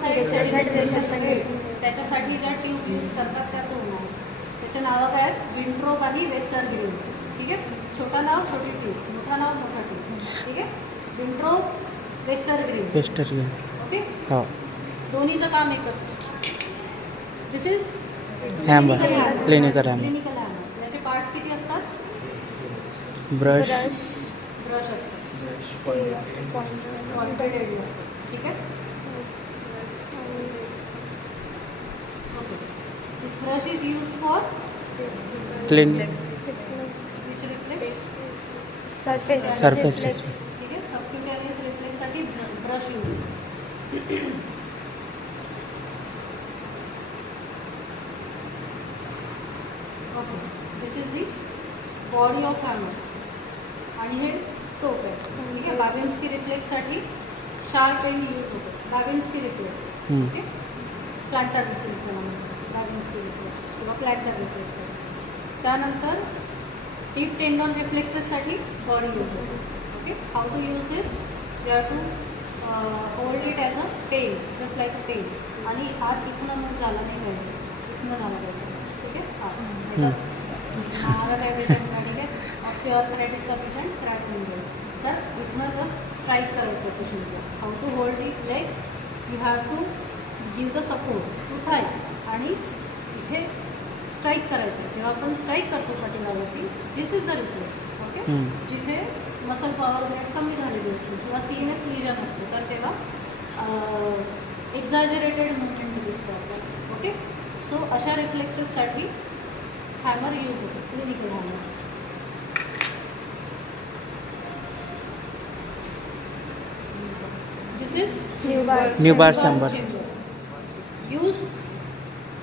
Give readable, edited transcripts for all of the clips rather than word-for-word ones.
Side sedimentation त्याच्यासाठी ज्या tube use करतात त्या 2 आहेत. त्याचे नावं काय आहेत? विंट्रोप आणि वेस्टरग्रीन. ठीक आहे. छोटा नाव छोटी ट्यूब, मोठा नाव मोठा ट्यूब. ठीक आहे. Wintrobe Westergren. ओके. हो. दोन्हीचं काम एकच. This is hammer. Clinical hammer. याचे पार्ट्स किती असतात? ब्रश असतात. पॉइंटेड एंड असतो. ठीक आहे. Okay. This brush is used for clean which reflex surface. ठीक आहे. सबक्युटेनियस रिफ्लेक्ससाठी brush use. Okay. This is the body of hammer आणि हे टोक आहे. ठीक आहे. बाबिन्स्की रिफ्लेक्ससाठी शार्प एंड यूज होतो. Babinski reflex. Okay. Plantar reflex म्हणतो बाबिन्स्की रिफ्लेक्स किंवा प्लॅटर रिफ्लेक्स. त्यानंतर डीप टेंडॉन रिफ्लेक्सेससाठी बॉडी यूज होतो. Okay. How to use this? You have to hold it as a pen, just like a pen. आणि हात इथनं move झाला नाही पाहिजे, इथनं झाला पाहिजे. ठीक आहे. माझा काय पेशंट ठीक आहे, ऑस्टिओआर्थरायटिसचा पेशंट क्रॅक होऊन गेला तर इथनं जस्ट स्ट्राईक करायचं पेशंटला. How to hold it like you have to give the support to thigh आणि इथे स्ट्राईक करायचं. जेव्हा आपण स्ट्राईक करतो पटिलावरती, this is the reflex. Okay. जिथे मसल पॉवर ग्रेड कमी झालेली असते किंवा सीएनएस लिजन असतो तर तेव्हा एक्झॅजरेटेड मुवमेंट दिसतं आपल्याला. ओके. सो अशा रिफ्लेक्सेससाठी हॅमर यूज होतो. Clinical hammer. This is Neubauer chamber. Use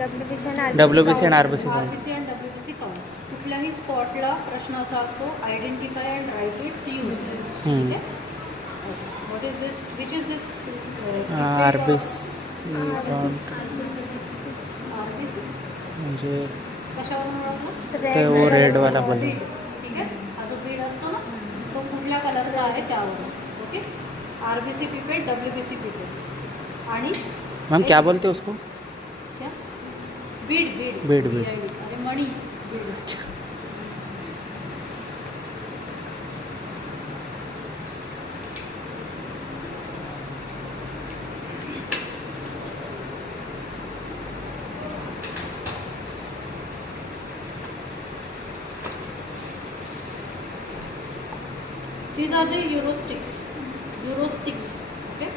WBC आणि RBC RBC and WBC count. कुठल्याही स्पॉटला प्रश्न असा असतो, identify and write its use. ठीक आहे. What is this? Which is this? RBC count म्हणजे कशावरून ओळखलं? ते वो रेडवाला बोल. ठीक आहे. हा जो बीड असतो ना तो कुठल्या कलरचा आहे त्यावरून. Okay. RBC pipette, WBC pipette आणि मैम क्या बोलते उसको? क्या? बीड. बीड. अरे मणी. बीड. अच्छा. These are the Eurosticks. Okay.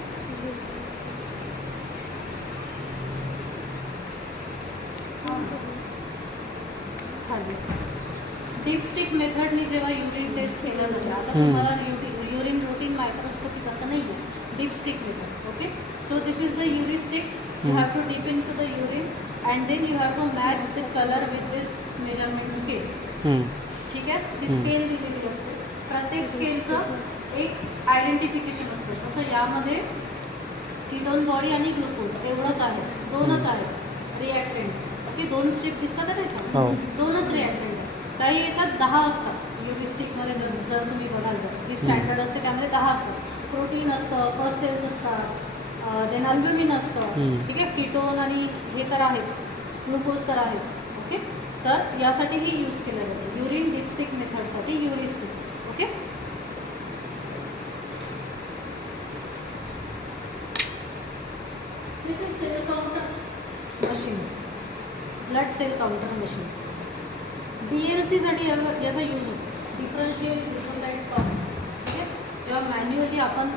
Dipstick मेथडनी जेव्हा युरिन टेस्ट केलं जातं, आता तुम्हाला युरिन रुटीन मायक्रोस्कोपिक असं नाही आहे, dipstick method. Okay. So this is the uristick. You have to dip into the urine and then you have to match the colour with this measurement scale. ठीक आहे. ती scale दिलेली असते. प्रत्येक स्केलचं एक आयडेंटिफिकेशन असतं. जसं यामध्ये कीटोन बॉडी आणि ग्लुकोज एवढंच आहे, 2च आहेत रिॲक्टंट. ओके. 2 स्ट्रिप दिसतात ना त्याच्यात, 2च रिॲक्टंट. काही याच्यात 10 असतात युरिस्टिकमध्ये. जर तुम्ही बघाल तर जी स्टँडर्ड असते त्यामध्ये 10 असतात. प्रोटीन असतं, फर्स्ट सेल्स असतात, देन अल्ब्युमिन असतं. ठीक आहे. कीटोन आणि हे तर आहेच, ग्लुकोज तर आहेच. ओके. तर यासाठीही यूज केलं जातं युरिन डिपस्टिक मेथडसाठी uristick. Okay. This is cell counter machine, blood cell counter machine. DLCसाठी याचा यूज होतो, डिफरन्शियल लिम्फोसाइट काउंट. ठीक आहे. जेव्हा मॅन्युअली आपण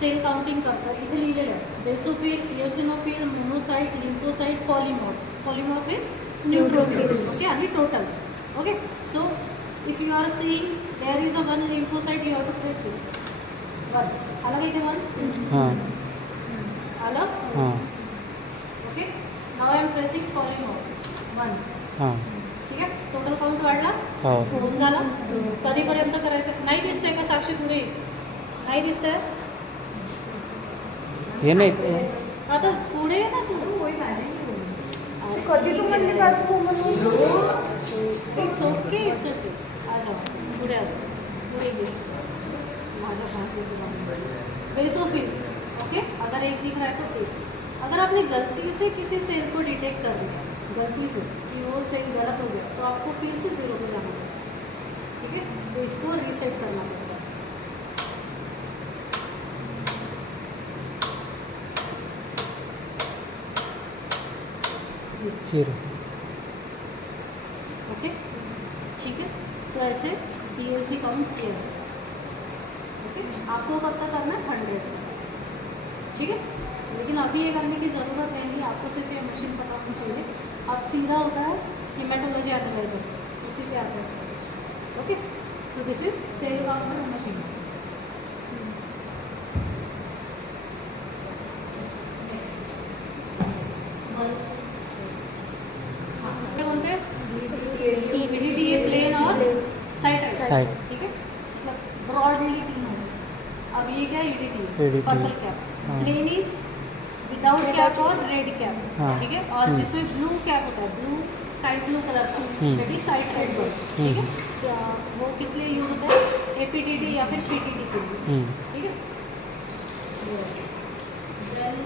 सेल काउंटिंग करतो, इथे लिहिलेलं आहे basophil, eosinophil, monocyte, lymphocyte, polymorph. Polymorph is neutrophils. Okay. आणि total. Okay. So if you are seeing there is a 1 lymphocyte, you have to press this 1. आलं का इथे 1? हां. आलं? हां. Okay. Now I am pressing पॉलिमॉर्फ 1. हां. ठीक आहे. टोटल काउंट वाढला, हो. होऊन झाला. कधीपर्यंत करायचं? नाही दिसतंय का साक्षी पुढे? नाही दिसतंय? हे नाही. आता पुढे ना तू. कधी तू म्हणली बाजू इट्स ओके. आ जाओ पुढे, आ जाओ पुढे घे. माझ्या भाषेचं बेसोफिल्स. ओके, अगर एक दिख रहा है तो एक। अगर आपने गलती से किसी सेल को डिटेक्ट कर दिया, गलती से कि वो सेल गलत हो गया, तो आपको फिर से 0 पे जाना पड़ेगा, ठीक है। तो इसको रीसेट करना पड़ेगा। जीरो। ओके, ठीक है। तो ऐसे DLC काउंट किया जाएगा। ओके, आपको कब तक करना है? 100, ठीक है। लेकिन अभी ये करने की ज़रूरत है नहीं, आपको सिर्फ ये मशीन पता होनी चाहिए। अब सीधा होता है हेमाटोलॉजी एनालाइजर, उसी पे आता है। Okay, so this is cell counter machine. बोलते हैं DDA प्लेन और साइड, Side. ठीक है। मतलब ब्रॉडली 3 होंगे। अब ये क्या है? EDTA, purple cap. हाँ। प्लेन इज विदाउट कैप और रेड कैप, हाँ। ठीक है। और जिसमें ब्लू कैप होता है, ब्लू स्काई ब्लू कलर का, दैट इज साइड बल्ब, ठीक है। तो वो किस लिए यूज होता है? APTT या फिर PTT के लिए, ठीक है। Then,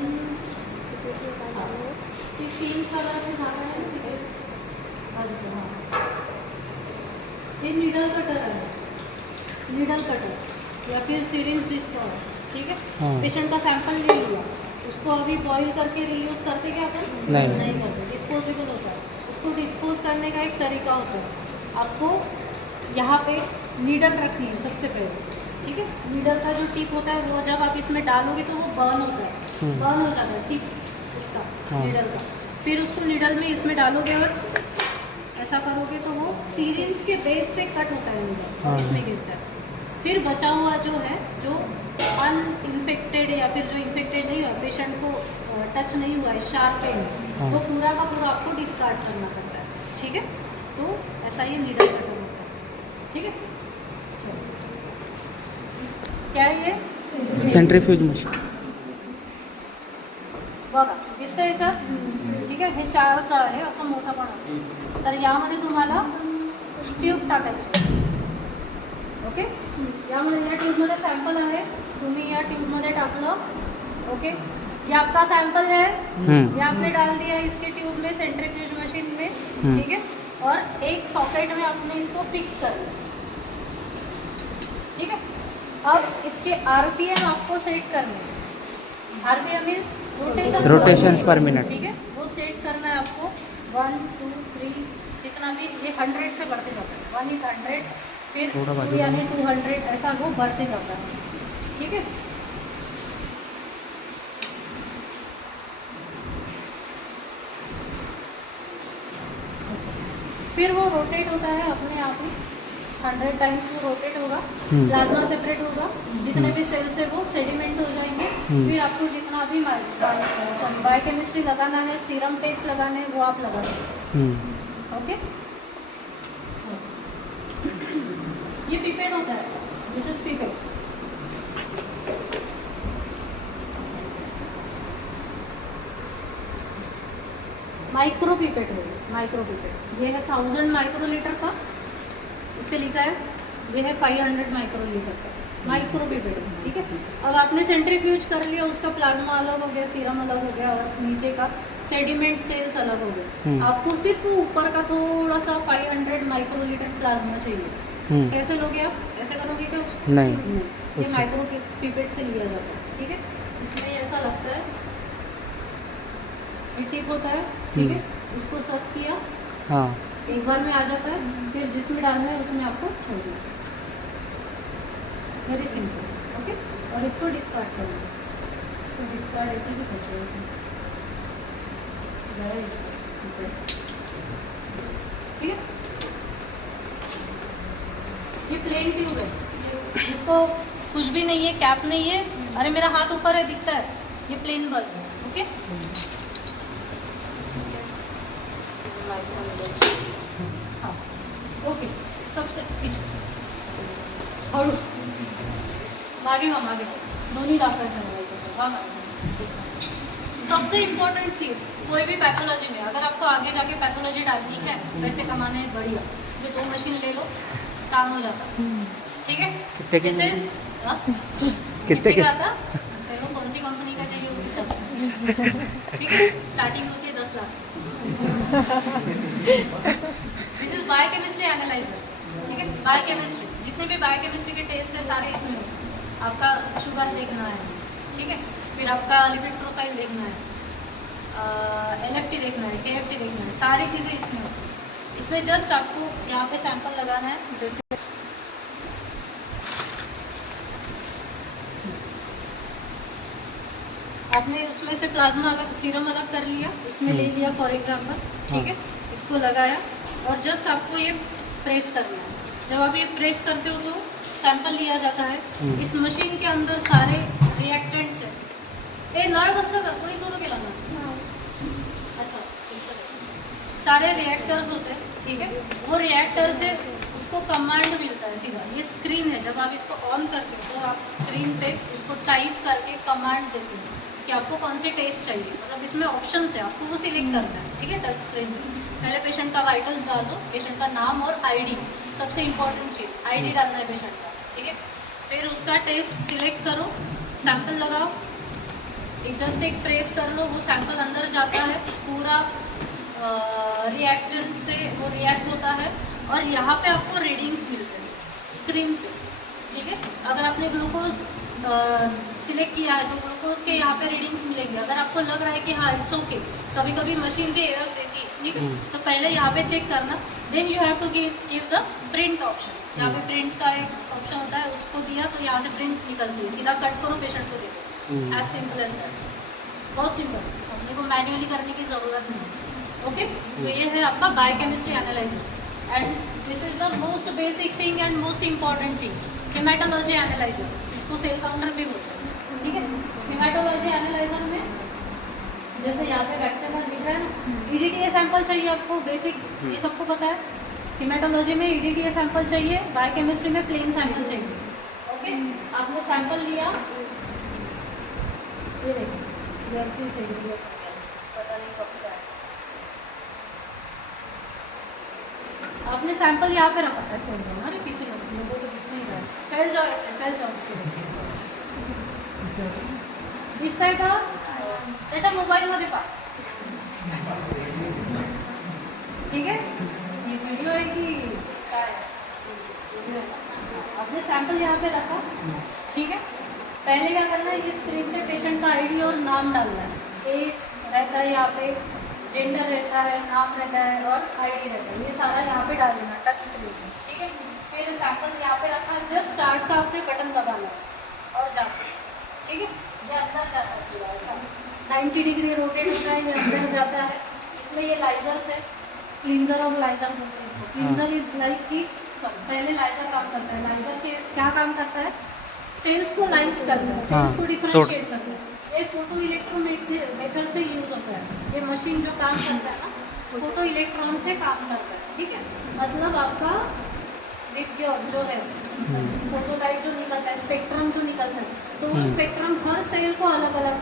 ये 3 कलर के साथ है, ठीक है। हाँ, ये नीडल कटर है, नीडल कटर या फिर सिरिंज डिस्ट्रॉयर, ठीक है। हाँ। पेशेंट का सैंपल ले लिया, उसको अभी बॉईल करके रीयूज करते क्या अपन? नहीं। करते, डिस्पोजेबल होता है। उसको डिस्पोज करने का एक तरीका होता है। आपको यहाँ पे नीडल रखनी है सबसे पहले, ठीक है। नीडल का जो टिप होता है वो जब आप इसमें डालोगे तो वो बर्न होता है, बर्न हो जाता है टिप उसका, हाँ। नीडल का। फिर उसको नीडल में इसमें डालोगे और ऐसा करोगे तो वो सीरिंज के बेस से कट होता है नीडल, हाँ। इसमें गिरता है। फिर बचा हुआ जो है, जो अनइन्फेक्टेड या फिर जो इन्फेक्टेड नहीं हुआ, पेशेंट को टच नहीं हुआ है, शार्प पेन, हाँ। वो पूरा का पूरा आपको डिस्कार्ड करना पड़ता है, ठीक है। तो ऐसा ये नीडल कटर होता है, ठीक है। चलो, क्या है ये? Centrifuge machine. बघा दिसतं याच्यात, ठीक आहे। हे 4चं आहे, असं मोठं पण असतं। तर यामध्ये तुम्हाला ट्यूब टाकायची, ओके। यामध्ये या ट्यूबमध्ये सॅम्पल आहे, तुम्ही या ट्यूबमध्ये टाकलं, ओके। ये आपका सैंपल है, ये आपने डाल दिया इसके ट्यूब में, सेंट्रीफ्यूज मशीन में, ठीक है। और एक सॉकेट में आपने इसको फिक्स कर लिया, ठीक है। अब इसके RPM आपको सेट करने हैं। RPM इज रोटेशंस पर मिनट, ठीक है। वो सेट करना है आपको 1 2 3 जितना भी, ये 100 से बढ़ते जाता है। 1 इज 100, फिर थोड़ा 2 बाजू यानी 200, ऐसा वो बढ़ते जाता है, ठीक है। फिर वो रोटेट होता है अपने आप ही, 100 टाइम्स वो रोटेट होगा, प्लाज्मा सेपरेट होगा, जितने भी सेल्स है वो सेडिमेंट हो जाएंगे। फिर आपको जितना भी बायोकेमिस्ट्री लगाना है, सीरम टेस्ट लगाने हैं, वो आप लगा सकते हैं, ओके। ये पिपेट होता है, this is pipette. Micro pipette है, माइक्रो पिपेट। ये है 1000 माइक्रोलीटर का, इस पे लिखा है। ये है 500 माइक्रोलीटर का माइक्रो पिपेट, ठीक है। अब आपने सेंट्रीफ्यूज कर लिया, उसका प्लाज्मा अलग हो गया, सीरम अलग हो गया, और नीचे का सेडिमेंट सेल्स अलग हो गया। आपको सिर्फ ऊपर का थोड़ा सा 500 माइक्रोलीटर प्लाज्मा चाहिए। कैसे लोगे आप? ऐसे करोगे क्या उसको? नहीं। ये माइक्रो पिपेट से लिया जाता है, ठीक है। इसमें ऐसा लगता है, ये टिप होता है, ठीक है। उसको सर्च किया, हाँ, एक बार में आ जाता है, फिर जिसमें डालना है उसमें आपको छोड़ दिया, वेरी सिंपल, ओके। और इसको डिस्कार्ड करना है, इसको डिस्कार्ड ऐसे भी करते हैं, ठीक है। ये प्लेन ट्यूब है, जिसको कुछ भी नहीं है, कैप नहीं है। अरे मेरा हाथ ऊपर है, दिखता है, ये प्लेन बल्ब है, ओके। हाँ, ओके। सबसे पीछे हळू मागे मागे दोन्ही दाखवायचं मला। सबसे इम्पोर्टेंट चीज़ कोई भी पैथोलॉजी में, अगर आपको आगे जाके पैथोलॉजी डालनी है, पैसे कमाने हैं, बढ़िया, ये 2 मशीन ले लो, काम हो जाता, ठीक है। कितने की दिस इज कितने की? आता लो कौन सी कंपनी का चाहिए उस हिसाब से, ठीक है। स्टार्टिंग होती है 10 लाख से। दिस इज बायोकेमिस्ट्री एनालाइजर, ठीक है। बायोकेमिस्ट्री, जितने भी बायोकेमिस्ट्री के टेस्ट है सारे इसमें होते हैं। आपका शुगर देखना है, ठीक है, फिर आपका लिपिड प्रोफाइल देखना है, LFT देखना है, KFT देखना है, सारी चीज़ें इसमें होती हैं। इसमें जस्ट आपको यहाँ पे सैंपल लगाना है, जैसे आपने उसमें से प्लाज्मा अलग, सीरम अलग कर लिया, इसमें ले लिया फॉर एग्जांपल, ठीक है, इसको लगाया और जस्ट आपको ये प्रेस करना है। जब आप ये प्रेस करते हो तो सैंपल लिया जाता है। इस मशीन के अंदर सारे रिएक्टेंट्स हैं। ए नळ बंद कर, कोणी सुरू केला ना? अच्छा, सारे रिएक्टर्स होते हैं, ठीक है। वो रिएक्टर से उसको कमांड मिलता है सीधा। ये स्क्रीन है, जब आप इसको ऑन करते हो तो आप स्क्रीन पे उसको टाइप करके कमांड देते हो कि आपको कौन से टेस्ट चाहिए। मतलब इसमें ऑप्शंस है, आपको वो सिलेक्ट करना है, ठीक है, टच स्क्रीन से। पहले पेशेंट का वाइटल्स डाल दो, पेशेंट का नाम और ID, सबसे इम्पॉर्टेंट चीज़ ID डालना है पेशेंट का, ठीक है। फिर उसका टेस्ट सिलेक्ट करो, सैंपल लगाओ, जस्ट एक प्रेस कर लो, वो सैंपल अंदर जाता है, पूरा रिएक्टेंट से वो रिएक्ट होता है और यहाँ पे आपको रीडिंग्स मिलते हैं स्क्रीन पे, ठीक है। अगर आपने ग्लूकोज सिलेक्ट किया है तो ग्लूकोज के यहाँ पे रीडिंग्स मिलेंगे। अगर आपको लग रहा है कि हाँ इट्स ओके, कभी कभी मशीन भी एरर देती है, ठीक है, तो पहले यहाँ पे चेक करना, then you have to give the print option. यहाँ पे प्रिंट का एक ऑप्शन होता है, उसको दिया तो यहाँ से प्रिंट निकलती है, सीधा कट करो, पेशेंट को दे दो, एज सिंपल एज दैट। बहुत सिंपल, अपने को मैन्युअली करने की ज़रूरत नहीं है, ओके। तो ये है आपका biochemistry analyser and this is the most basic thing and most important thing, haematology analyser, इसको सेल काउंटर भी बोलते हैं, ठीक है। हेमाटोलॉजी एनालाइजर में जैसे यहाँ पे बैक्टीरिया लिख रहा है ना, EDTA सैंपल चाहिए आपको, बेसिक ये सबको पता है। हेमाटोलॉजी में EDTA सैंपल चाहिए, बायोकेमिस्ट्री में प्लेन सैंपल चाहिए, ओके। आपने सैंपल लिया, ये देखिए जर्सी से पता नहीं कब का है, आपने सैंपल यहाँ पे रखा, ऐसे हो जाओ, अरे किसी लोगों को दिख नहीं रहा है, फैल जाओ, ऐसे फैल जाओ, दिसतंय का? त्याच्या मोबाईलमध्ये पहा, ठीक है। ये वीडियो है कि क्या है? आपने सैंपल यहाँ पे रखा, ठीक है। पहले क्या करना है, ये स्क्रीन पे पेशेंट का ID और नाम डालना है, एज रहता है यहाँ पे, जेंडर रहता है, नाम रहता है और ID रहता है, ये सारा यहाँ पे डाल देना टच स्क्रीन से, ठीक है। फिर सैंपल यहाँ पे रखा, जस्ट स्टार्ट का आपने बटन दबाना है और जाते, ठीक है। ये अंदर जाता है पूरा ऐसा 90 डिग्री रोटेट होता है, ये अंदर जाता है। इसमें ये लाइजर्स है, क्लींजर और लाइजर बोलते हैं इसको। क्लींजर इज लाइक कि पहले लाइजर काम करता है, लाइजर के क्या काम करता है, सेल्स को लाइज करता है, सेल्स को डिफरेंशिएट करता है। ये फोटो इलेक्ट्रोमेटर से यूज़ होता है, ये मशीन जो काम करता है ना, फोटो इलेक्ट्रॉन से काम करता है, ठीक है। मतलब आपका विकिरण जो है, फोटो लाइट जो निकलता है, स्पेक्ट्रम जो निकलता है, तो वो स्पेक्ट्रम हर सेल को अलग अलग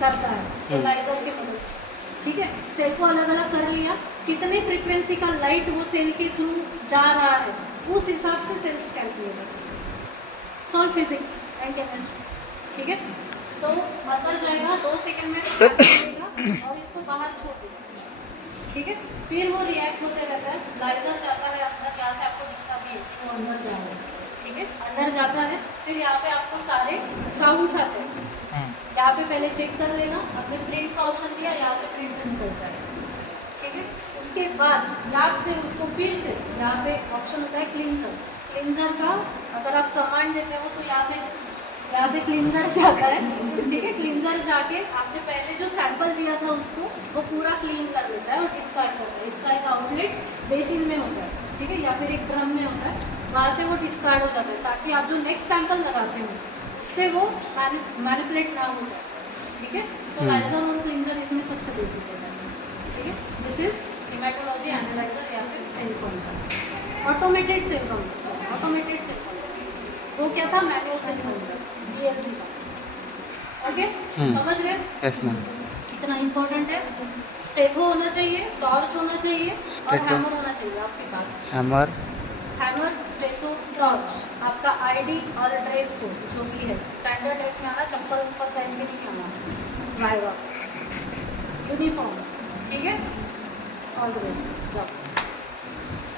करता है लाइजर की मदद से, ठीक है। सेल को अलग अलग कर लिया, कितने फ्रीक्वेंसी का लाइट वो सेल के थ्रू जा रहा है, उस हिसाब से सेल्स कैलकुलेट होता है। सॉल्व फिजिक्स एंड केमिस्ट्री, ठीक है। तो अंदर जाएगा, 2 सेकंड में लेगा और इसको बाहर छोड़ देगा, ठीक है। फिर वो रिएक्ट होते रहता है, लाइजर जाता है अंदर, यहाँ से आपको दिखता भी है वो अंदर जा रहा है, ठीक है, अंदर जाता है। फिर यहाँ पे आपको सारे काउंट्स आते हैं, यहाँ पे पहले चेक कर लेना, आपने प्रिंट का ऑप्शन दिया, यहाँ से प्रिंट निकलता है, ठीक है। उसके बाद याद से उसको फिर से यहाँ पे ऑप्शन होता है क्लींजर, क्लींजर का अगर आप कमांड देते हो तो यहाँ से क्लींजर जाता है, ठीक है। क्लींजर जाके आपने पहले जो सैंपल दिया था उसको वो पूरा क्लीन कर लेता है और डिस्कार्ड करता है। इसका एक आउटलेट बेसिन में होता है, ठीक है, या फिर एक ड्रम में होता है, वहाँ से वो डिस्कार्ड हो जाता है, ताकि आप जो नेक्स्ट सैंपल लगाते हो उससे वो मैनिपुलेट ना हो जाए, ठीक है। तो लाइजर और क्लींजर इसमें सबसे बेसिक होता है, ठीक है। दिस इज हेमाटोलॉजी एनालाइजर या फिर cell counter, automated cell counter, automated cell counter. वो क्या था, मैनुअल सेल काउंटर, BLC का, ओके, समझ गए? Yes ma'am. कितना इम्पोर्टेंट है, स्टेथो होना चाहिए, टॉर्च होना चाहिए और हैमर होना चाहिए आपके पास। हैमर, हैमर, स्टेथो, टॉर्च, आपका आईडी और ड्रेस कोड जो भी है। स्टैंडर्ड ड्रेस में आना, चप्पल उप्पल पहन के नहीं आना, वाइवा यूनिफॉर्म, ठीक है। ऑल द बेस्ट, जाओ।